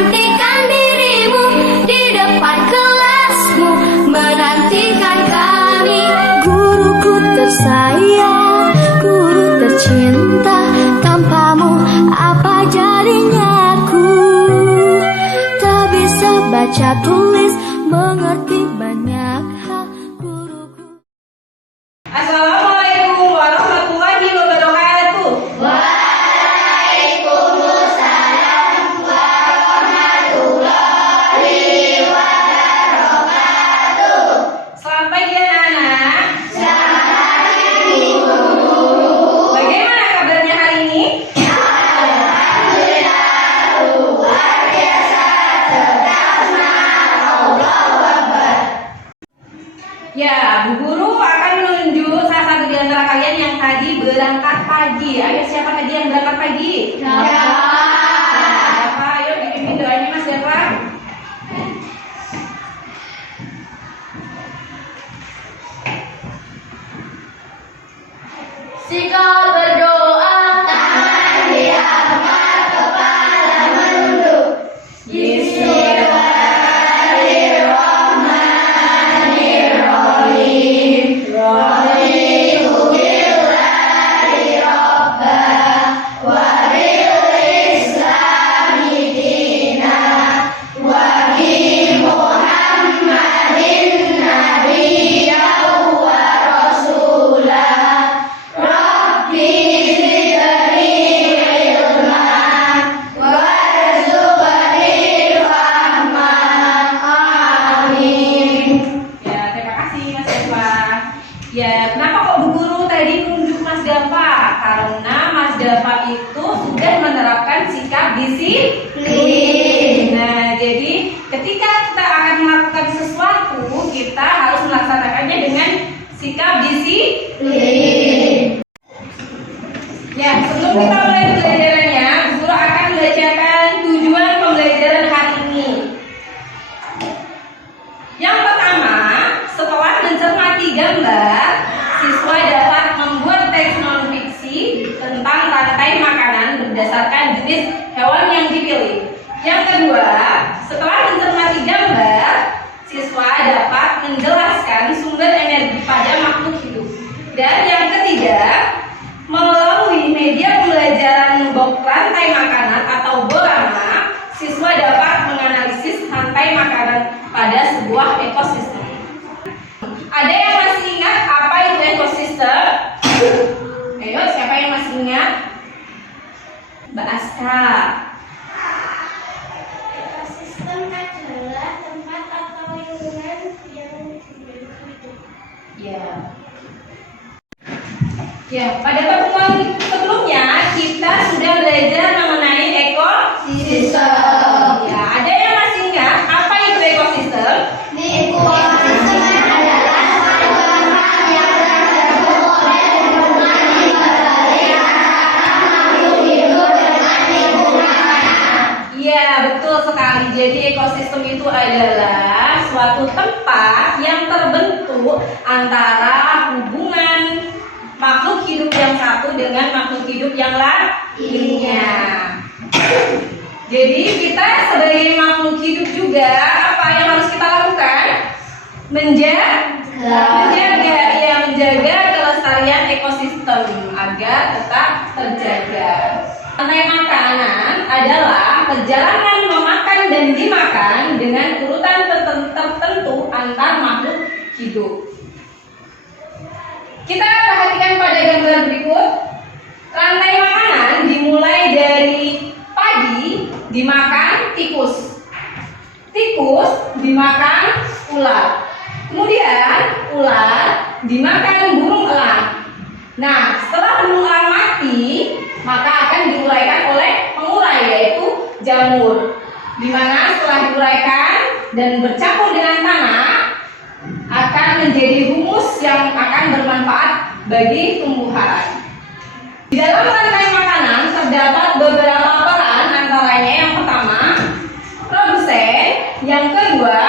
menantikan dirimu di depan kelasmu, menantikan kami. Guruku tersayang, guru tercinta, tanpamu apa jadinya aku? Tak bisa baca tulis, mengerti banyak hal. Guruku. Assalamualaikum warahmatullahi wabarakatuh. Waalaikumsalam warahmatullahi wabarakatuh. Selamat pagi anak-anak. Selamat pagi guru. Bagaimana kabarnya hari ini? Alhamdulillah luar biasa, tetap semangat. Allahu Akbar. Ya, Bu Guru akan menunjuk salah satu di antara kalian yang tadi berangkat pagi. Ayo, siapa tadi yang berangkat pagi? Siapa? Ayo dipimpin doanya Mas Dava. Sikap berdoa, tangan diangkat, kepala menunduk. Bismillahirrahmanirrahim. Raditu billahi robba wa bil islami dina wa bi Muhammadin nabiyyan wa rasulah. Rabbi zidni ilma warzuqni fahma. Amin. Ya, terima kasih Mas Dava. Ya, kenapa kok Bu Guru tadi menunjuk Mas Dava? Karena Mas Dava itu sudah menerapkan sikap disiplin. Nah, jadi ketika kita akan melakukan sesuatu, kita harus melaksanakannya dengan sikap disiplin. Ya, sebelum kita mulai pembelajarannya, Bu Guru akan membacakan tujuan pembelajaran hari ini. Yang pertama, setelah mencermati gambar, siswa dapat membuat teks non-fiksi tentang rantai makanan berdasarkan jenis hewan yang dipilih. Yang kedua, setelah mencermati gambar, siswa dapat menjelaskan sumber energi pada makhluk hidup. Dan yang ketiga, melalui media pembelajaran box rantai makanan atau BORAMA, siswa dapat menganalisis rantai makanan pada sebuah ekosistem. Ada yang masih ingat apa itu ekosistem? Ayo, siapa yang masih ingat? Mbak Aska. Ekosistem adalah tempat atau lingkungan yang hidup. Ya. Ya, pada pertemuan sebelumnya kita sudah belajar mengenai ekosistem. Ya, ada yang masih ingat apa itu ekosistem? Ekosistem adalah kawasan yang terbentuk oleh berbagai makhluk hidup dengan lingkungannya. Iya, betul sekali. Jadi ekosistem itu adalah suatu tempat yang terbentuk antara hubungan makhluk hidup yang satu dengan makhluk hidup yang lainnya. Jadi kita sebagai makhluk hidup juga apa yang harus kita lakukan? Menjaga kelestarian ekosistem agar tetap terjaga. Rantai makanan adalah perjalanan memakan dan dimakan dengan urutan tertentu antar makhluk hidup. Kita perhatikan pada gambar berikut. Rantai makanan dimulai dari padi dimakan tikus. Tikus dimakan ular. Kemudian ular dimakan burung elang. Nah, setelah burung elang mati, maka akan diuraikan oleh pengurai yaitu jamur. Di mana setelah diuraikan dan bercampur dengan tanah akan menjadi humus yang akan bermanfaat bagi tumbuhan. Di dalam rantai makanan terdapat beberapa peran, antaranya yang pertama produsen, yang kedua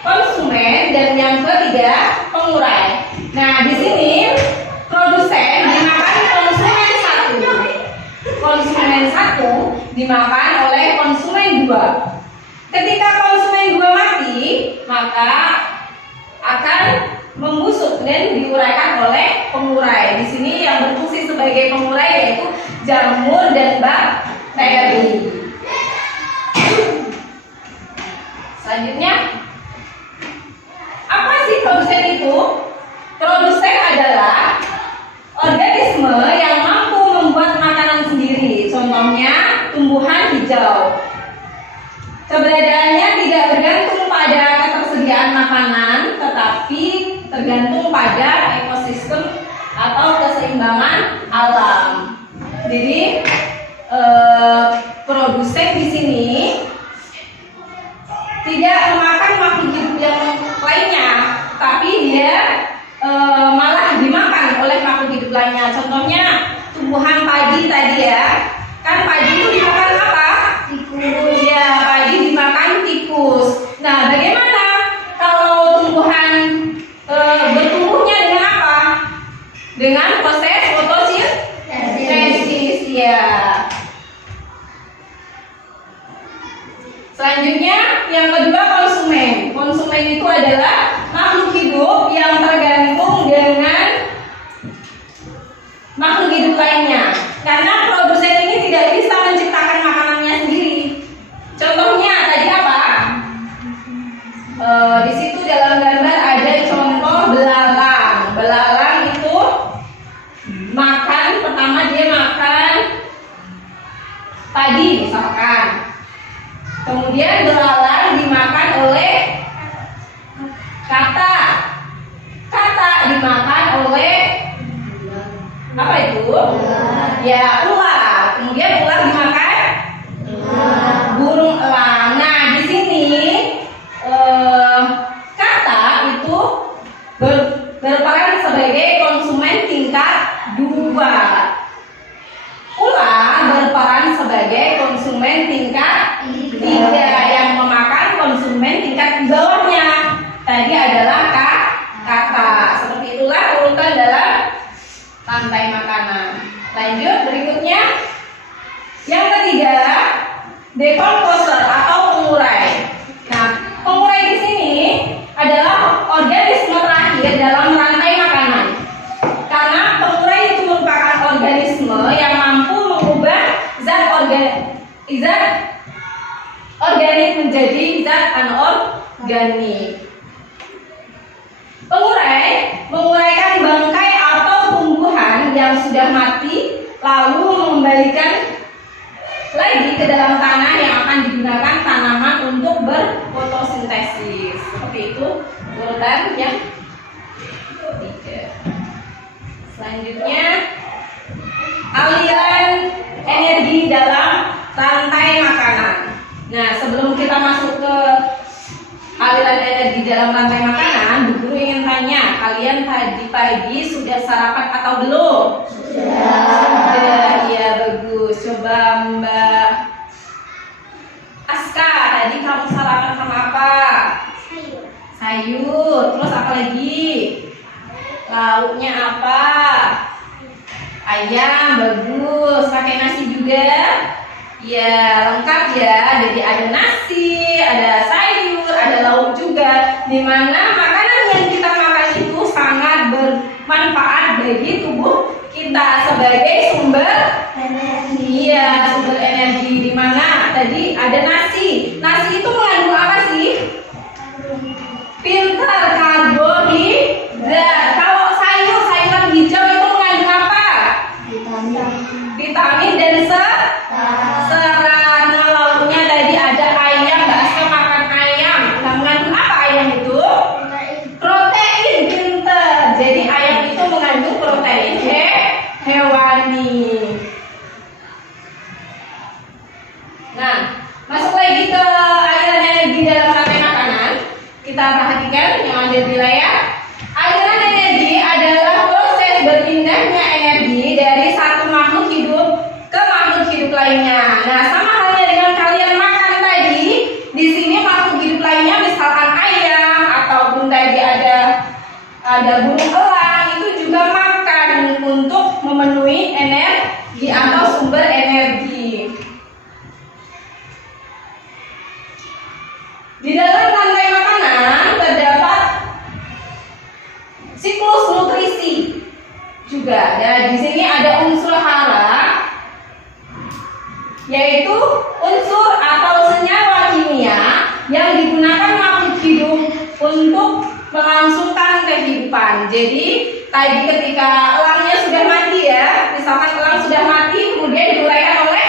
konsumen, dan yang ketiga pengurai. Nah, di sini produsen dimakan konsumen satu, konsumen satu dimakan oleh konsumen dua. Ketika konsumen 2 mati, maka akan membusuk dan diuraikan oleh pengurai. Di sini yang berfungsi sebagai pengurai yaitu jamur dan bakteri. Selanjutnya, apa sih produsen itu? Produsen adalah organisme yang mampu membuat makanan sendiri. Contohnya tumbuhan hijau. Keberadaannya tidak bergantung pada ketersediaan makanan, tetapi tergantung pada ekosistem atau keseimbangan alam. Jadi produsen di sini tidak memakan makhluk hidup yang lainnya, tapi dia malah dimakan oleh makhluk hidup lainnya. Contohnya tumbuhan padi tadi ya, kan padi itu dimakan apa? Tikus. Ya, padi dimakan tikus. Nah, bagaimana kalau tumbuhan bertumbuhnya dengan apa? Dengan proses fotosintesis ya. Selanjutnya, yang kedua konsumen. Konsumen itu adalah makhluk hidup yang tergantung dengan makhluk hidup lainnya. Karena produsen ini tidak bisa menciptakan makanannya sendiri. Contohnya tadi apa? Di situ dalam gambar ada contoh belalang. Belalang itu makan, pertama dia makan padi misalkan. Kemudian belalang dimakan oleh kata. Kata dimakan oleh apa itu? Ya, ular. Kemudian ular dimakan burung elang. Nah, di sini kata itu berperan sebagai konsumen tingkat 2. Ular berperan sebagai konsumen tingkat 3 yang memakan konsumen tingkat di bawahnya. Tadi adalah kata. Seperti itulah urutan dalam rantai makanan. Lanjut berikutnya. Yang ketiga, decomposer atau pengurai. Nah, pengurai di sini adalah organisme terakhir dalam rantai makanan. Karena pengurai itu merupakan organisme yang mampu mengubah zat organik menjadi zat anorganik. Pengurai menguraikan bangkai atau tumbuhan yang sudah mati, lalu mengembalikan lagi ke dalam tanah yang akan digunakan tanaman untuk berfotosintesis. Seperti itu urutan yang ketiga. Selanjutnya, aliran energi dalam rantai makanan. Nah, sebelum kita masuk ke aliran energi dalam rantai makanan, Bu Guru ingin tanya, kalian tadi pagi sudah sarapan atau belum? Sudah, iya bagus. Coba Mbak Aska, tadi kamu sarapan sama apa? Sayur. Terus apa lagi? Lauknya apa? Ayam, bagus. Pakai nasi juga? Ya, lengkap ya. Jadi ada nasi, ada sayur, ada lauk juga. Dimana makanan yang kita makan itu sangat bermanfaat bagi tubuh kita sebagai sumber energi. Iya, sumber energi. Dimana tadi ada nasi. Nasi itu mengandung apa sih? Pintar, karbohidrat. Kalau sayuran hijau itu mengandung apa? Vitamin dan serat. Nah, lauknya tadi ada ayam. Mbak Aska makan ayam. Nah, mengandung apa ayam itu? Protein, pintar. Jadi ayam itu mengandung protein hewani. Nah, masuk lagi ke aliran energi dalam rantai makanan. Kita perhatikan yang ada di layar. Aliran energi adalah proses berpindahnya energi dari satu makhluk hidup ke makhluk hidup lainnya. Nah, sama halnya dengan kalian makan tadi. Di sini makhluk hidup lainnya misalkan ayam ataupun tadi ada burung elang, itu juga makan untuk memenuhi energi atau sumber energi. Di dalam rantai makanan terdapat siklus nutrisi juga. Ya, di sini ada unsur hara, yaitu unsur atau senyawa kimia yang digunakan makhluk hidup untuk melangsungkan kehidupan. Jadi tadi ketika elangnya sudah mati ya, misalkan elang sudah mati kemudian diuraikan oleh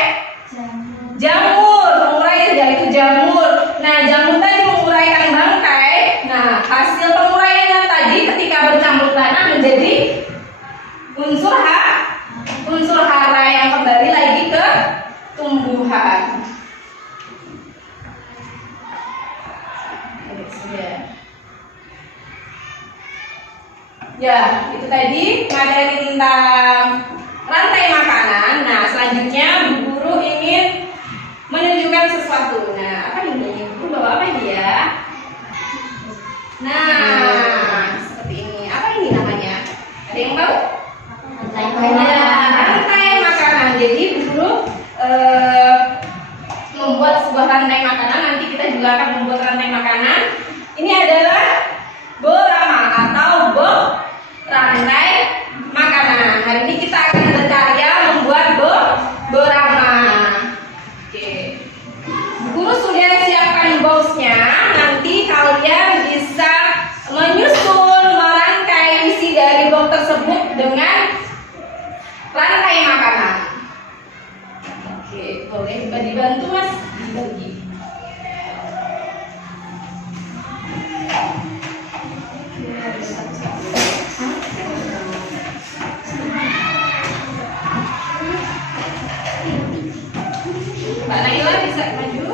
jamur, penguraian yaitu jamur. Nah, jamur tadi menguraikan bangkai. Nah, hasil penguraiannya tadi ketika bercampur tanah menjadi unsur hara yang kembali lagi ke tumbuhan. Ya, itu tadi materi tentang rantai makanan. Nah, selanjutnya Bu Guru ingin menunjukkan sesuatu. Nah, apa ini? Bu Guru bawa apa ini ya? Nah, seperti ini. Apa ini namanya? Ada yang tahu? Rantai makanan. Jadi Bu Guru membuat sebuah rantai makanan. Nanti kita juga akan membuat rantai makanan. Ini adalah berama atau rantai makanan. Hari ini kita akan berkarya membuat berama. Oke. Guru sudah siapkan boxnya. Nanti kalian bisa menyusun merangkai isi dari box tersebut dengan rantai makanan. Oke, boleh dibantu Mas dibagi. Mbak Naila bisa maju.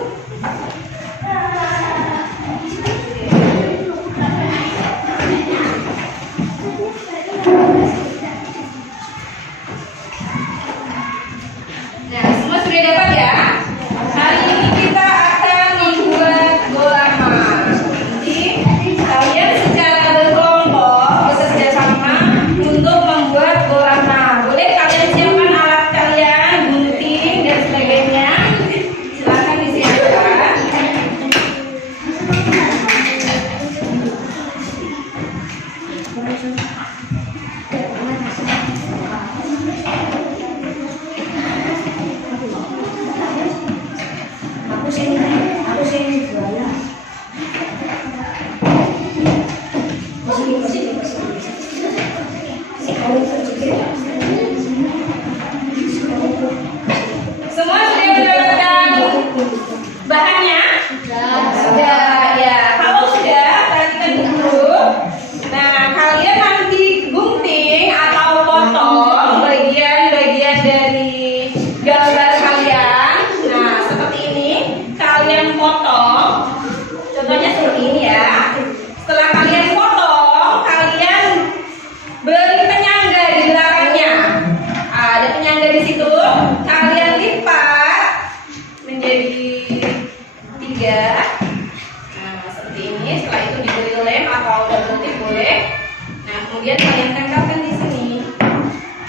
Nah, semua sudah dapat ya. Hari ini kita akan membuat berama. Nanti kalian secara berkelompok bekerja sama untuk membuat berama. Boleh kalian siapkan alat kalian, gunting dan sebagainya. Silakan disiapkan. Aku sini jualan. Semua sudah mendapatkan bahannya? Sudah ya. Kalau sudah, perhatikan dulu. Nah, kalian nanti gunting atau potong bagian-bagian dari gambar kalian. Nah, seperti ini. Kalian potong. Contohnya seperti ini ya. Setelah kalian potong, kalian beri penyangga di belakangnya. Ada penyangga di situ. Kalian lipat menjadi 3. Nah, seperti ini. Setelah itu diberi lem atau double tip boleh. Nah, kemudian kalian tempelkan di sini.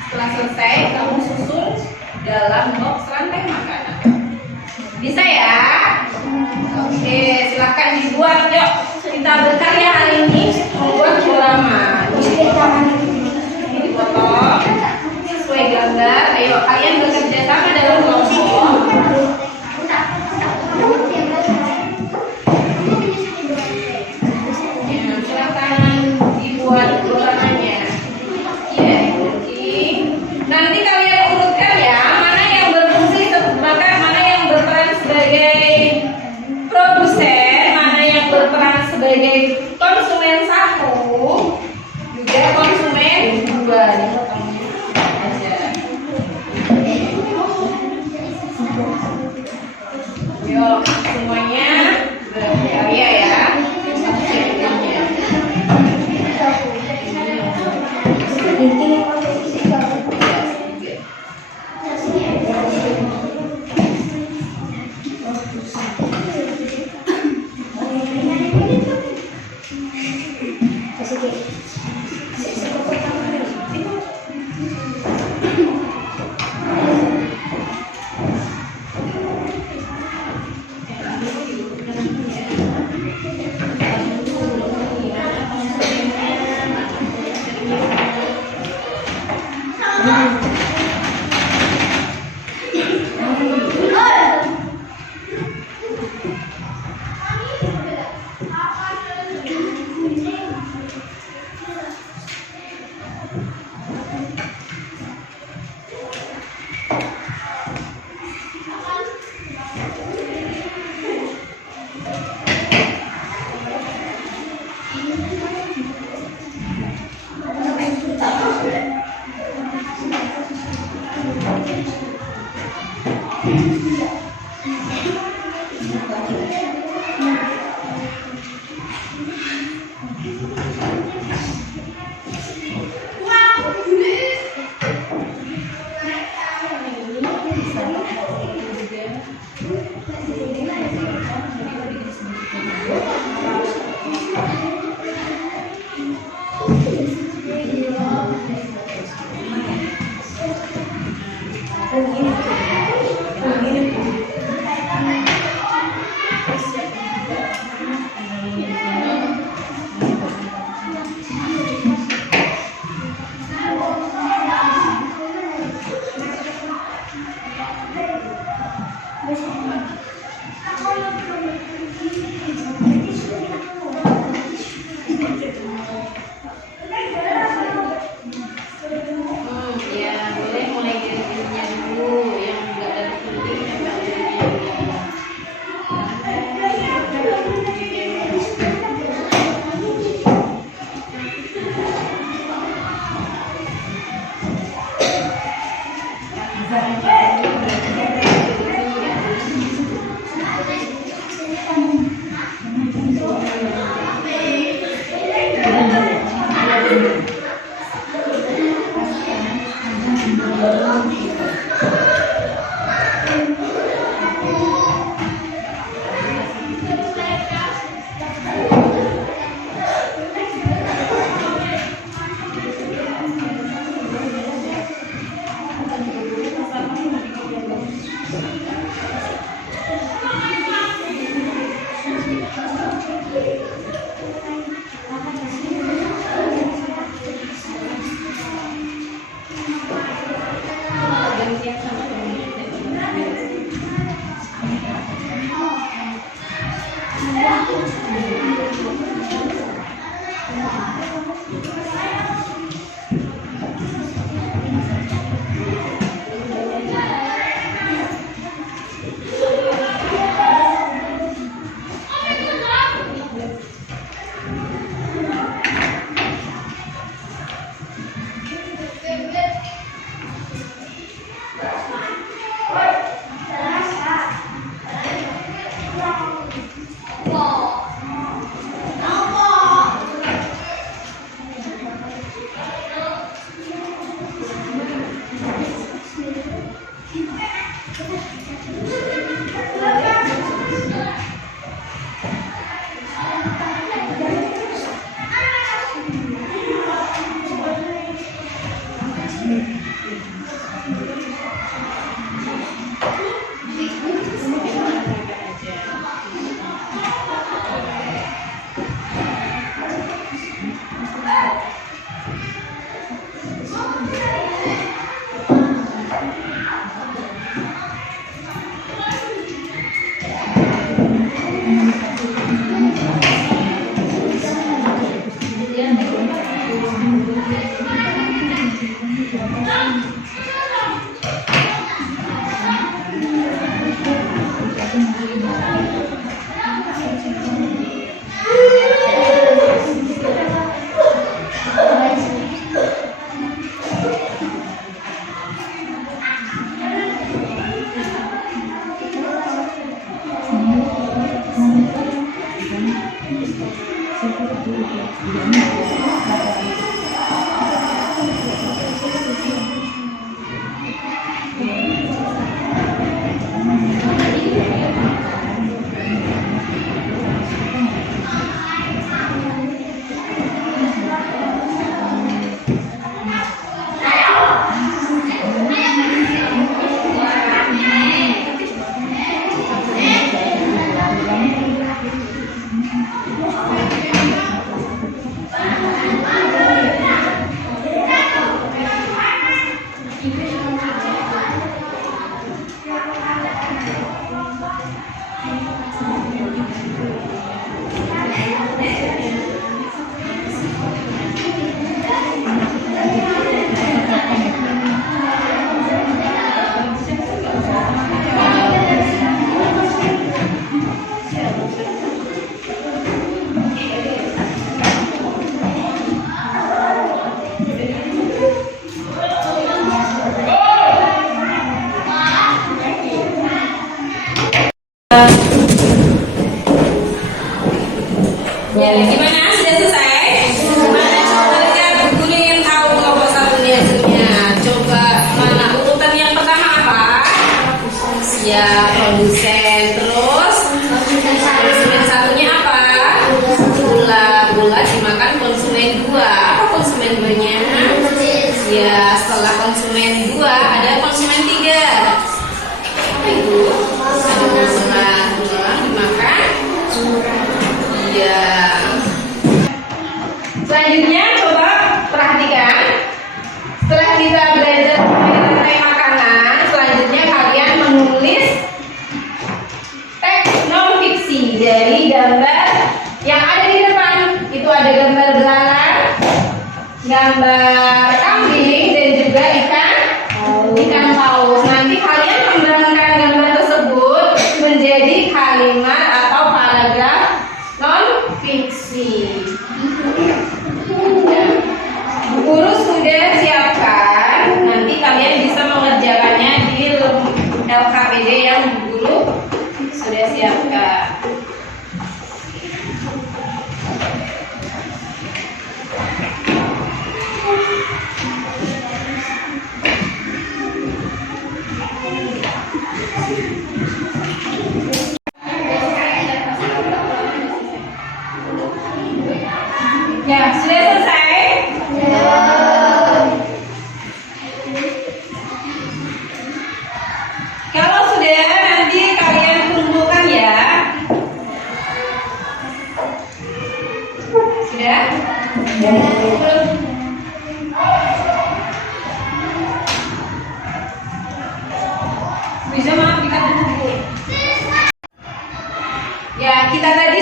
Setelah selesai, kamu susun dalam box rantai makanan. Bisa ya? Oke, silakan dibuat. Yuk, kita berkarya hari ini membuat berama. Ini dipotong sesuai gambar. Ayo, kalian bekerja sama dalam kelompok. Ya, silakan dibuat beramanya. Ya, oke. Nanti kalian urutkan ya, mana yang berfungsi mana yang berperan sebagai produsen, mana yang berperan sebagai konsumen 1, juga konsumen 2. Aja. Yuk, semuanya berkarya ya. Ya, boleh mulai dari filmnya dulu yang enggak dari film yang Ya, gimana? Sudah selesai? Mana coba lihat bukunya yang tahu kelompok satunya hasilnya. Coba mana urutan yang pertama apa? Ya, produsen. Terus konsumen satunya apa? Gula. Gula dimakan konsumen dua. Apa konsumen duanya? Ya, setelah konsumen dua ada konsumen tiga. Apa itu? Gula. Gula dimakan. Iya. Selanjutnya coba perhatikan. Setelah kita belajar mengenai makanan, selanjutnya kalian menulis teks non fiksi dari ada gambar belalang, gambar kambing, dan juga ikan paus. Nanti kalian kembangkan gambar tersebut menjadi kalimat atau paragraf non fiksi. Ya. Guru sudah siapkan. Nanti kalian bisa mengerjakannya di LKPD yang guru sudah siapkan. Ya, sudah selesai? Kalau sudah, nanti kalian kumpulkan ya. Sudah? Bisa maaf kita tunggu. Ya, kita tadi